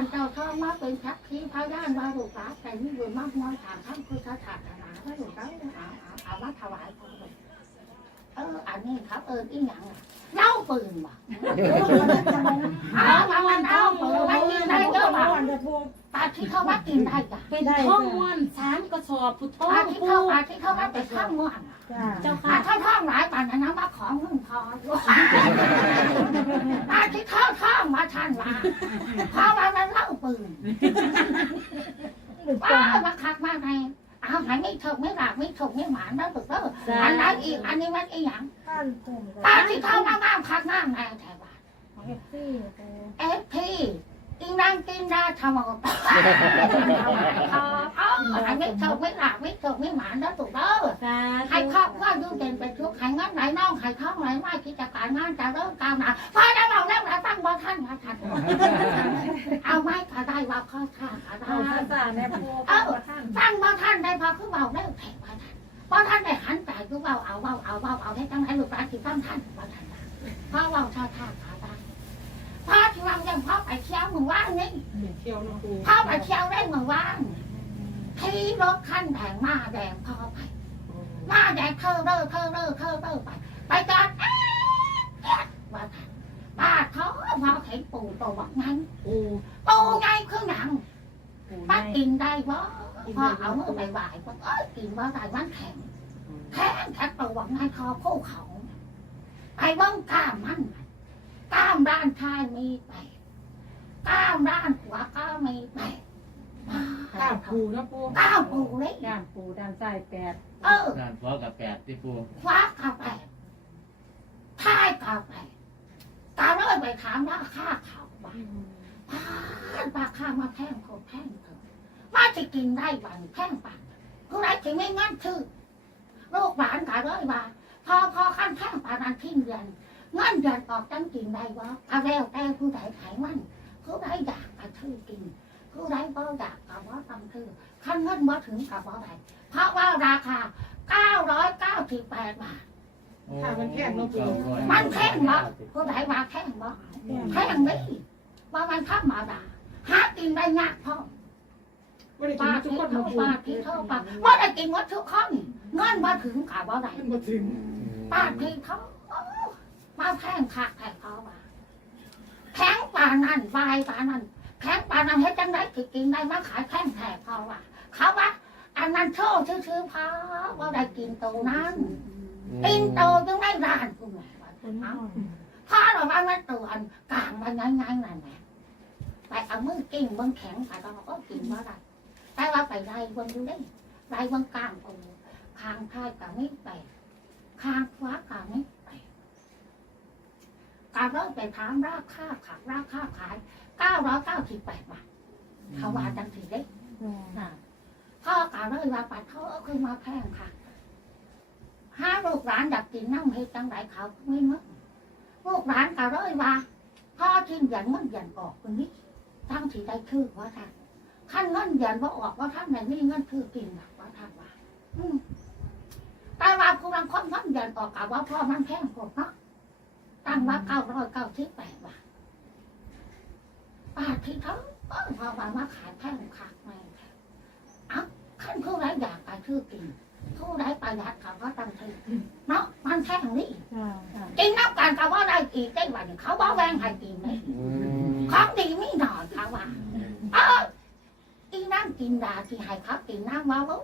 านเจ้าท่องมาเป็นชักขีพยานมาลูกหลาแต่นี่เวมากน้อยถามทั้งพุทธศาสนาพระลูกหลานเอาเอาเอามาถวายพ่อเลยเอออันนี้ครับเอออีหยังอเล่าปืนว่ะเอามาวันเล่าปืนไม่กินได้เยอะว่ะ ปลาที่เขาว่ากินได้จ้ะเป็นท่องม้วนสามกระสอบพุทโธปลาที่เขาปลาที่เขาว่าเป็นข้าวม่วนอะเจ้าปลาค่ะท่องท่องหลายปลานะนะว่าของเงินทองปลาที่เขาท่องมาทันว่าเพราะว่ามันเล่าปืนว้าวมาคักมากไงเอาหายไม่ถกไม่หลับไม่ถกไม่หมานแล้วถูกแล้วอันนั้นอีกอันนี้มันอีหยังตาที่เข้ามาบ้างคักมากไงแถวบ้านเอฟพีอี นางกินได้ทำเอาไปเอาหายไม่ถกไม่หลับไม่ถกไม่หมานแล้วถูกแล้วสาให้ธุครอบครัวดูเด่นเป็นทุกข์ให้งานไหนน้องให้ท้องไหนว่ากิจการงานจะเริ่มก้าวหน้าพอได้เราแล้วเราตั้งบ่ท่านมาทันเอาไม้ก็ได้ว่าข้อท่าก็ได้เอาภาษาแม่พูดท่านตั้งบ่ท่านได้พอคือเบาได้แข็งบ่ท่านบ่ท่านได้หันใจคือเบาเอาเบาเอาเบาเอาให้ตั้งให้ลูกหลานที่ตั้งท่านบ่ท่านเพราะเบาชาท่าขาได้ พ่อที่วางยังพ่อไปเที่ยวเมืองว่างนี่เที่ยวนะครูพ่อไปเที่ยวได้เมืองว่างที่รถคันแดงมาแดงพ่อไปมาแดงเธอเด้อเธอเด้อเธอเด้อไป ไปจอดเอ๊ะเอ๊ะว่าท่านป้าเขาพอเห็นปู่ตัวบอกงั้นโอ้ปู่ไงคือหนังโหมันกินได้บ่พอเอามือไปไหวมันเอ้ยกินว่าได้มันแข็งแข็งแข็งตัวว่างั้นคอผู้เขาไปเบ้างกล้ามมัน กล้ามด้านชายมีแปดกล้ามด้านขวาก็มีแปดข้าวปูนะปูกล้ามปูเลยด้านปูด้านใต้แปดเออด้านฟ้ากับแปดที่ปูขวาก็แปดท้ายก็แปดตาเลยไปถามว่าข้าเขาบ้างพานปลาข้ามาแพงโคตรแพงเถอะว่าจะกินได้บันแพงปันผู้ใดจะไม่งั้นชื่อลูกหลานก็เลยว่าพอพอขั้นแพงปานนั้นทิ้งเดือน เงินเดือนออกจังกินได้วะเอาแล้วแต่ผู้ใดไขมันผู้ใดอยากก็ชื่อกินผู้ใดบ่อยากก็บ่ต้องชื่อขั้นเงินบ่ถึงกับบ่ได้เพราะว่าราคา998บาทมันแพงบ่ผู้ใดว่าแพงบ่แพงนี่ว่ามันธรรมดาหากินได้ยากพ่อไม่ได้กิป้านทุกที่คนเท่านะปูป้าที่เท่าป้าว่าได้กินหมดทุกคนเงินบ่ถึงกับบ่ได้ขึ้นมาถึงป้าที่เท่า มาแพงคักแพงเขาว่าแพงปานนั้นวายปานนั้นแพงปานนั้นเฮ็ดจังได๋สิกินได้มาขายแพงแท้เขาว่าเขาว่าอันนั้นโชว์ชื่อๆพอว่าได้กินตรงนั้นกินโตจังได้ร้านกูแม่ว่าเอ้าพ่อเราว่ามันตัวอันกลางมันง่ายง่ายๆนั่นแหละไปเอามือกิ่งเบิ้งแข็งไปเราก็กินว่าได้แต่ว่าไปไล่เบิ้งดูได้ไล่เบิ้งกลางโอ้คางท้ายกับไม่แตกคางขวากับไม่แต กการเริ่มไปถามราคาขายราคาขายเก้าร้อยเก้าสิบแปดบาทเขาว่าจังสีได้พ่อการเริ่มว่าปัดเขาเอาขึ้นมาแพงค่ะห้าลูกหลานอยากกินน้ำเฮ็ดจังไรเขาไม่มั้งลูกหลานก็เลยว่าพ่อทิ้งยันเงินยันออกคนนี้ตั้งที่ได้คือว่าท่านขั้นเงินยันว่าออกว่าท่านไหนไม่เงินคือกินหรอกว่าท่านว่าอืมแต่ว่าผู้บางคนเงินยันออกกับว่าพ่อมันแพงกว่าเนาะ ตั้งว่าเก้าร้อยเก้าสิบแปดบาทบาทที่เขาเออพอว่ามาขายแพงขาดไม่เอ้าขั้นผู้ไรอยากไปคือกินผู้ไรประหยัดกับว่าตั้งที่เนาะมันแพงนี่กินน้ำกันเขาว่าได้อีกได้วันเขาว่าแวงให้กินไหมของดีไม่หน่อยเขาว่าเอออีน้ำกินดาที่ให้เขากินน้ำว่าวุ้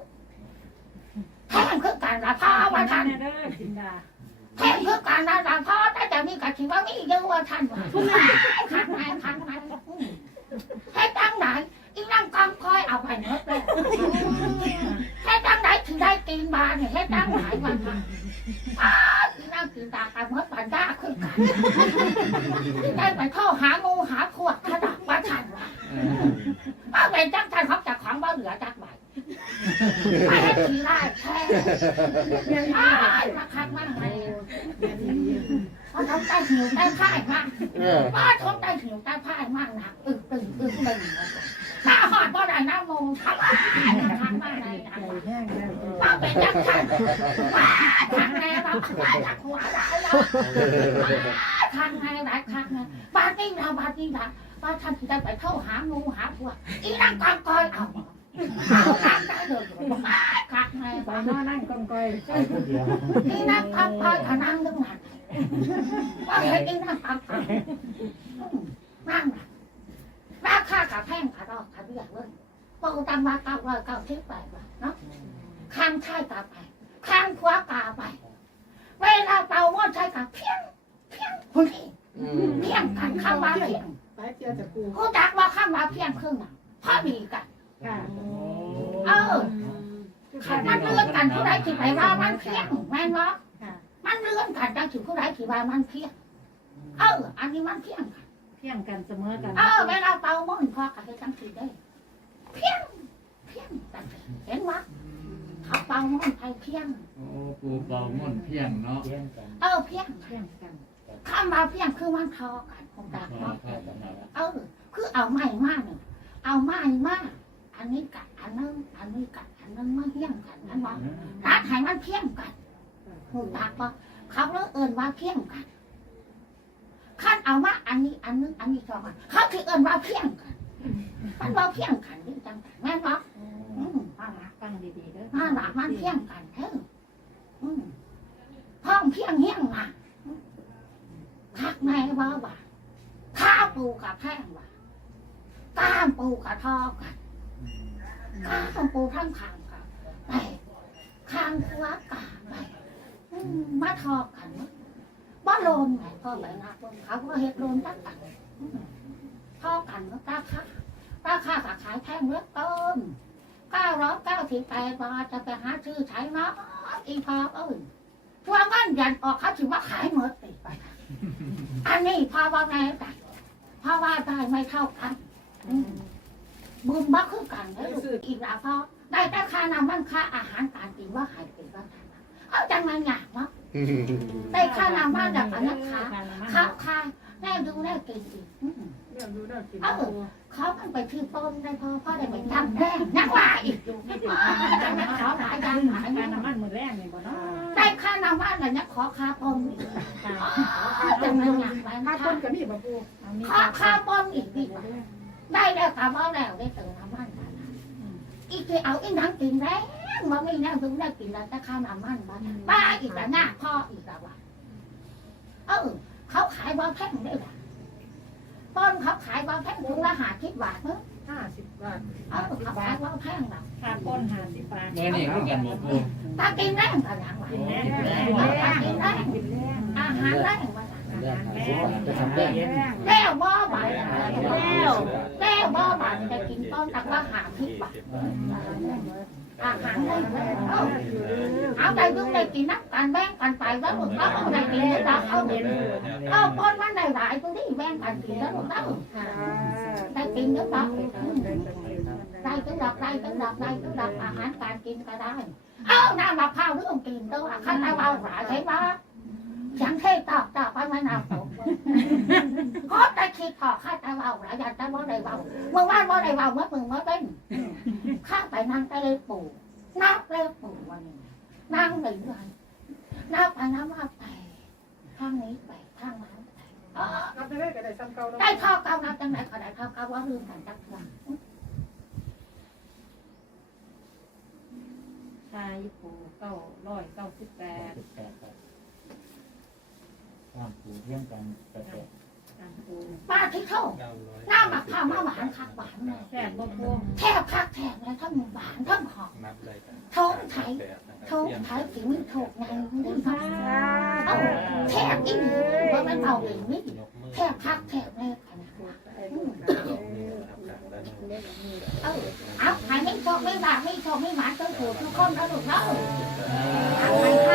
แทนคือการละพ่อว่าท่านเด้อกินดา แทนคือการละละพ่อแต่จะมีกะทิว่ามีเยอะว่าท่านว่าข้างในข้างในให้ตั้งไหนอีนั่งกองคอยเอาไปเนื้อเลยให้ตั้งไหนถึงได้กินมาเนี่ยให้ตั้งไหนวันละอ้าวอีนั่งกินดากันเมื่อปันดาขึ้นกันได้ไปเข้าหางูหาขวดขนาดว่าทันว่าว่าเป็นจังทันเขาจากของว่าเหลือจากใบไม่ให้ทีไล่แท้อ้ายมาคักมากเลย เพราะทำได้หิวได้พ่ายมากว่าทำได้หิวได้พ่ายมากนะอึ้งตึงอึ้งตึงถ้าหอดว่ได้น้ำมูทำอะไรมาคักมากเลยนะว่าเป็นจังทันว่าทางแน่เราว่าจากหัวได้แล้วทางไงหลายทางไงบาดนี่เราบาดนี่ละบก็ท่านที่ได้ไปเข้าหางูหาพวกอีนั่งกองกอยเอาเอาทางได้เลยคักไง ไป นอนนั่งกองก้อยนเดียวอีนั่งกองกอยก็นั่งนึงนั่นว่าเห็นอีนั่งกองกนั่งน่ะราคากับแพงกับดอกกับเบี้ยเลยปูตังมาเก้าร้อยเก้าสิบแปดบาทเนาะข้างใช่กับไปข้างขวากาไปเวลาเป่าว่าใช่กับเพียงเพียงคนนี้อืมเพียงกันข้างว่าเพียงไปเที่ยวจะปูกูจักว่าข้างว่าเพียงครึ่งน่ะพ่อดีกันค่ะเออ ขันมันเลื่อนกันผู้ใดที่ไปว่ามันเพียงแม่นบ่ค่ะมันเลื่อนกันจังถึงผู้ใดที่ว่ามันเพียงเอออันนี้มันเพียงกันเที่ยงกันเสมอกันเออเวลาเป่ามันพอกันได้จังสิได้เพียงเพียงจังสิเห็นว่าเขาเป่ามันไปเพียงโอ้ปูเบาม่วนเพียงเนาะเที่ยงกันเออเพียงเที่ยงกันข้ามมาเพียงคือมันทอกันของดักพอเนาะพอประมาณเออคือเอาไม้มากเนี่ยเอาไม้มาก อันนี้กัดอันนึงอันนี้กัดอันนึงมาเพียงกันนั่นว่ารัดให้มันเพียงกันหูตากว่าเขาเลิกเอินว่าเพียงกันขั้นเอามาอันนี้อันนึงอันนี้สองอันเขาคือเอินว่าเพียงกันมันว่าเพียงกันนี่จังแม่นบ่อืมว่าหลักตั้งดีๆเด้อว่าหลักมันเพียงกันเถอะอืมพ้องเพียงเฮี้ยงมาคักแม่ว่าว่าข้าวปูกับแพงว่าก้ามปูกระทอกัน ก้ามปูทั้งขางกันไปข้างขวากาไปมาทอกันเนอะบ่โลนไงก็ไปนะเพิ่นเขาก็เฮ็ดโลนตั้งกันทอกันก็ราคาราคาก็ขายแพงเหลือเกินเก้าร้อยเก้าสิบแปดบาทจะไปหาซื้อใช้เนาะอีพอเอ้ยทัวร์มันยันออกเขาถือว่าขายหมดไปไปอันนี้พอว่าไงกันพราว่าได้ไม่เท่ากันอื บุญบ่คือกันเด้อลูกอีกแล้วพอได้แต่ค่าน้ำมันค่าอาหารการกินว่าหายไปว่าทำเอาจังมันอยากวะได้ค่าน้ำมันจากอันนั้นค่ะข้าวค่าแน่ดูแน่กินอีกอืมเรื่องดูเรื่องกินเขามันไปชื่อต้นได้พอพ่อได้ไปจำแน่นักว่าอีกอยู่นักว่าจังนั้นเขาหลายอย่างหลายอการย่างน้ำมันมือแรกนี่บ่เนาะได้ค่าน้ำมันแล้วนักขอค่าปนอีกค่ะอ๋อจังนั้นอยากไปถ้านะต้นกับนี่บ่ปูขอค่าปนอีกดีกว่า ได้แล้วกับว่าแล้วได้เติมน้ำมันมานะอีกทีเอาอีนังกินแล้วมันไม่แน่ถึงได้กินแล้วจะข้าวน้ำมันบ้าบ้าอีกแล้วหน้าพ่ออีกแล้วว่ะเออเขาขายบอลแท่งได้ละต้นเขาขายบอลแท่งถุงละหาคิดบาทเนอะห้าสิบบาทเออเขาขายบอลแท่งแบบค่าต้นห้าสิบบาทเมื่อนี้คือกันบ่ปูตากินแรงกันยังวะกินแรงตากินแรงกินแรงอาหารแรงวะเรื่องหาสิบบาทจะทำได้แล้วบ่บาทแล้วแล้ว บ่บาทจะกินต้นตักละหาคิดบาทอาหารแรงเออเอาได้ยุ่งได้กินนักการแบ่งกันไปแล้วหมึงก็เอาได้กินได้รับเอาเด็นเอาคนมันได้หลายตรงนี้แบ่งกันกินแล้วหมึงก็ได้กินแล้วรับได้ก็ดอกได้ก็ดอกได้ก็ดอกอาหารการกินก็ได้ เอาน้ำมะพร้าวเรื่องกินตัวข้าวเบาหลายใช่ไหม ยังเทตอบตอบไปไม่นานผมก็ได้คิดพอข้าวเบาหลายอย่างแต่ว่าได้เบาเมื่อวานว่าได้เบาเมื่อมึงเมื่อเป็นข้าไปนั่งไปเลยปู่นับเลยปู่วันนี้นั่งนึ่งเลยนับไปนับมาไปข้างนี้ไปข้างนั้นไปเออนับได้ก็ได้ซ้ำเก่าแล้วได้เท่าเก่านับจังไหนก็ได้เท่าเก่าว่าลืมกันจักอย่างชายปูเก้าร้อยเก้าสิบแปด สิบแปดครับข้ามปูเที่ยงกันแปดการปูป้าที่เท่าหน้าบักข้าวมาหวานคักหวานเลยแซ่บบ่ปูแทบคักแทบเลยทั้งหวานทั้งหอมนับเลยกันโทงไทยโทงไทยถึงมีโทงไงนี่ค่ะเอ้าแทบอีกว่ามันเบาเองนี่ยกมือแทบคักแทบเลยค่ะนะอืมยกมือนะครับกลางด้านโน้นเออเอาใหายไม่โชคไม่บาปไม่โชคไม่หวานจนถูกทุกคนนะลูกเนาะเอาหายท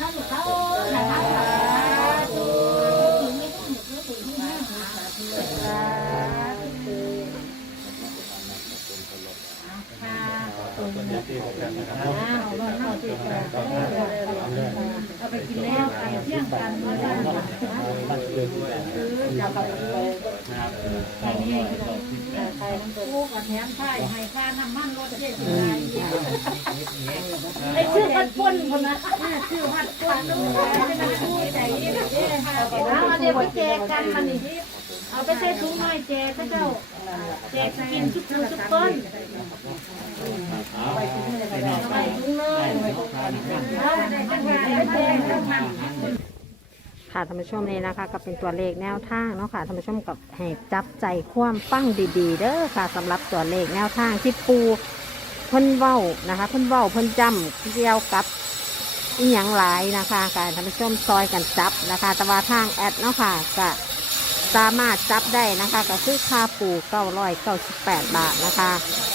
นนะลูกเอายมาหายทุกสิ่งไม่ต้องหยุดทุกสิ่งที่ไม่หาค่ะตัวนี้ที่ผมกันนะครับอ้าวรอดเข้าที่กันเอาไปกินแล้วกันเที่ยงกันเมื่อไหร่มัน เกินไปจะไปนะครับไปนี่ไปน้ำปูกับแถมไข่ให้ค่าน้ำมันรถเจ๊สิไรไอ้ชื่อพัดปนคนนะชื่อพัดปนด้วยไม่ได้พูดใจเย็นเด้ค่ะเอาเดี๋เอาไปแจกกันมันนี่เอาไปใส่ถุงหน่อยแจกเขาเจ้าแจกกินทุกคนทุกคนไปน้องใส่ถุงเลยเอาไปเอาได้จังหวะได้แจกแล้วมัน ค่ะท่านผู้ชมนี่นะคะก็เป็นตัวเลขแนวทางเนาะค่ะท่านผู้ชมกับให้จับใจความฟังดีๆ เด้อค่ะสำหรับตัวเลขแนวทางที่ปูเพิ่นเว้านะคะเพิ่นเว้าเพิ่นจำเกี่ยวกับอีหยังหลายนะคะการท่านผู้ชมซอยกันจับนะคะต่ว่าทางแอดเนาะค่ะก็สามารถจับได้นะคะก็คือค่าปู998บาทนะคะ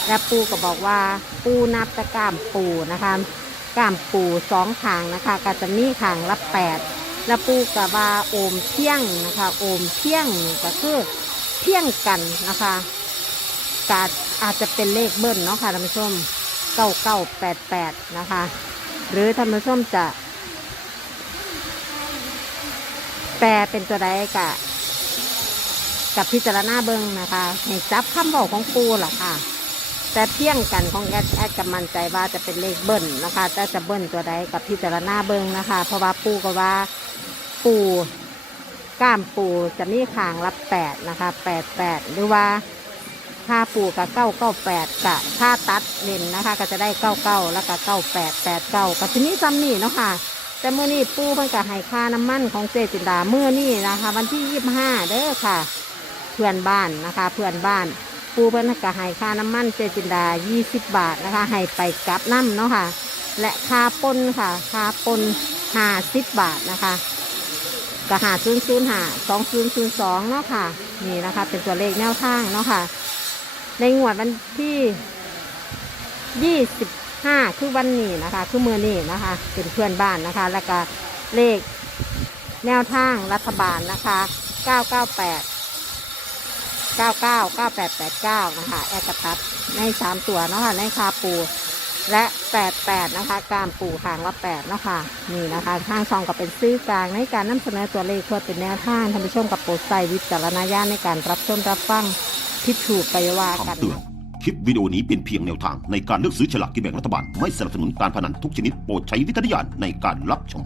และปูก็บอกว่าปูนับตะกามปูนะคะกามปูสองขางนะคะก็จะมีขางละแปด แล้วปูกับว่าโอมเที่ยงนะคะ โอมเที่ยงก็คือเที่ยงกันนะคะกาอาจจะเป็นเลขเบิ้ลเนาะค่ะท่านผู้ชมเก้าเก้าแปดแปดนะคะ หรือท่านผู้ชมจะแปลเป็นตัวใดกะกับพิจารณาเบิ้งนะคะให้จับคำบอกของปูล่ะค่ะ แต่เที่ยงกันของแอดแอดกับมั่นใจว่าจะเป็นเลขเบิ้ลนะคะแต่จะเบิ้ลตัวใดกับพิจารณาเบิ้งนะคะ เพราะว่าปูก็ว่า ปูก้ามปูจะมีขางรับแปดนะคะแปดแปดหรือว่าถ้าปูกับเก้าเก้าแปดกับถ้าตัดเลนนะคะ ก็จะได้เก้าเก้าแล้วก็เก้าแปดแปดเก้ากับที่นี้ซ้ำนี่เนาะค่ะ แต่เมื่อนี้ปูเพิ่นก็ให้ค่าน้ำมันของเจจินดาเมื่อนี้นะคะ วันที่ยี่สิบห้าเด้อค่ะ เพื่อนบ้านนะคะ เพื่อนบ้านปูเพิ่นก็ให้ค่าน้ำมันเจจินดา20บบาทนะคะให้ไปกลับน้ำเนาะค่ะ และค่าปนค่ะ ค่าปน50บาทนะคะ ก็หาศูนย์ศูนย์หาสองศูนย์ศูนย์สองเนาะค่ะ นี่นะคะ เป็นตัวเลขแนวทางเนาะค่ะ ในงวดวันที่25คือวันนี้นะคะ คือมือนี้นะคะ เป็นเพื่อนบ้านนะคะ แล้วก็เลขแนวทางรัฐบาลนะคะ998 99 9889นะคะ แอร์กระตัดใน3ตัวเนาะค่ะ ในคาปู และ 88 นะคะ กามปูทางละ8เนาะค่ะนี่นะคะทางช่องก็เป็นซื้อกลางในการนำเสนอตัวเลขเพื่อเป็นแนวทางท่านผู้ชมกับโปรดใส่วิจารณญาณในการรับชมรับฟังพิดถูกไปว่ากันคำเตือนคลิปวิดีโอนี้เป็นเพียงแนวทางในการเลือกซื้อฉลากกินแบ่งรัฐบาล ไม่สนับสนุนการพนันทุกชนิดโปรดใช้วิจารณญาณในการรับชม